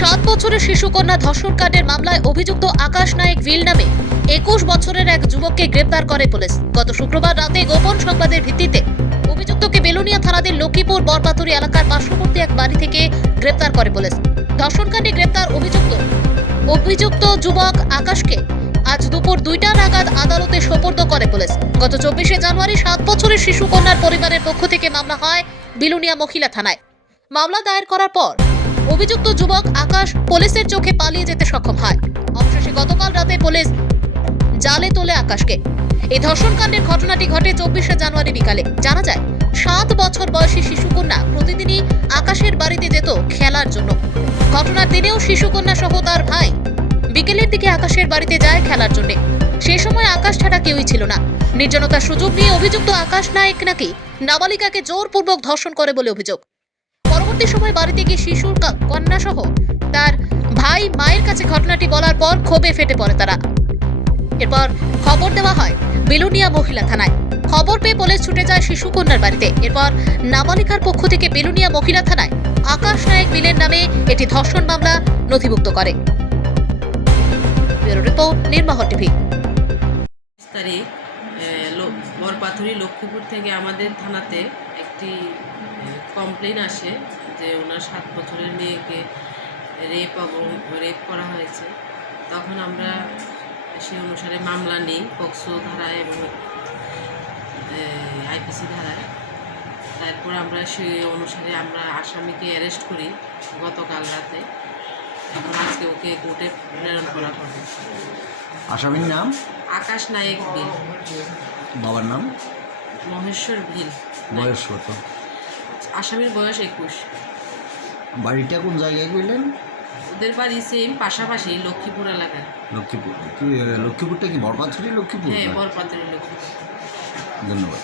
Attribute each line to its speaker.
Speaker 1: সাত বছরের শিশুকন্যা ধর্ষণকাণ্ডের মামলায় অভিযুক্ত আকাশ নায়েক ভিল নামে একুশ বছরের এক যুবককে গ্রেপ্তার করে পুলিশ। গত শুক্রবার রাতে গোপন সংবাদের ভিত্তিতে অভিযুক্তকে বেলুনিয়া থানাদের লক্ষ্মীপুর বরপাতুরি এলাকার পার্শ্ববর্তী এক বাড়ি থেকে গ্রেপ্তার করে পুলিশ। ধর্ষণকাণ্ডে গ্রেপ্তার অভিযুক্ত অভিযুক্ত যুবক আকাশকে আজ দুপুর দুইটা নাগাদ আদালতে সোপর্দ করে পুলিশ। গত চব্বিশে জানুয়ারি সাত বছরের শিশুকন্যার পরিবারের পক্ষ থেকে মামলা হয় বিলুনিয়া মহিলা থানায়। মামলা দায়ের করার পর অভিযুক্ত যুবক আকাশ পুলিশের চোখে পালিয়ে যেতে সক্ষম হয়। অবশেষে গতকাল রাতে পুলিশ জালে তোলে আকাশকে। এই ধর্ষণকাণ্ডের ঘটনাটি ঘটে চব্বিশে জানুয়ারি বিকালে। জানা যায়, সাত বছর বয়সী শিশুকন্যা প্রতিদিনই আকাশের বাড়িতে যেত খেলার জন্য। ঘটনার দিনেও শিশুকন্যা সহ তার ভাই বিকেলের দিকে আকাশের বাড়িতে যায় খেলার জন্য। সে সময় আকাশ ছাড়া কেউই ছিল না। নির্জনতার সুযোগ নিয়ে অভিযুক্ত আকাশ নায়ক নাকি নাবালিকাকে জোরপূর্বক ধর্ষণ করে বলে অভিযোগ। পরবর্তী সময় বাড়িতে গিয়ে শিশুর কন্যা সহ তার ভাই মায়ের কাছে ঘটনাটি বলার পর ক্ষোভে ফেটে পড়ে তারা। এরপর খবর দেওয়া হয়, বেলুনিয়া মহিলা থানায়। খবর পেয়ে পুলিশ ছুটে যায় শিশুকন্যার বাড়িতে। এরপর নাবালিকার পক্ষ থেকে বেলুনিয়া মহিলা থানায় আকাশ নায়ক বিলের নামে এটি ধর্ষণ মামলা নথিভুক্ত করে।
Speaker 2: বরপাথুরি লক্ষ্মীপুর থেকে আমাদের থানাতে একটি কমপ্লেন আসে। যে ওনার সাত বছরের মেয়েকে রেপ রেপ করা হয়েছে। তখন আমরা সেই অনুসারে মামলা নিই পক্সো ধারায় এবং আইপিসি ধারায়। তারপর আমরা সেই অনুসারে আমরা আসামিকে অ্যারেস্ট করি গতকাল রাতে। এখন আজকে ওকে কোর্টে প্রেরণ করা হবে।
Speaker 3: আসামির নাম?
Speaker 2: আকাশ নায়েক বিল।
Speaker 3: বাবার নাম?
Speaker 2: মহেশ্বর ভিল
Speaker 3: বয়স কত
Speaker 2: আসামির বয়স একুশ।
Speaker 3: বাড়িটা কোন জায়গায় কইলেন?
Speaker 2: ওদের বাড়ি সেম পাশাপাশি লক্ষ্মীপুর এলাকায়।
Speaker 3: লক্ষ্মীপুর। কি লক্ষ্মীপুরটা কি বরপাথুরি লক্ষ্মীপুর?
Speaker 2: হ্যাঁ বরপাত্রের লক্ষ্মীপুর।
Speaker 3: ধন্যবাদ।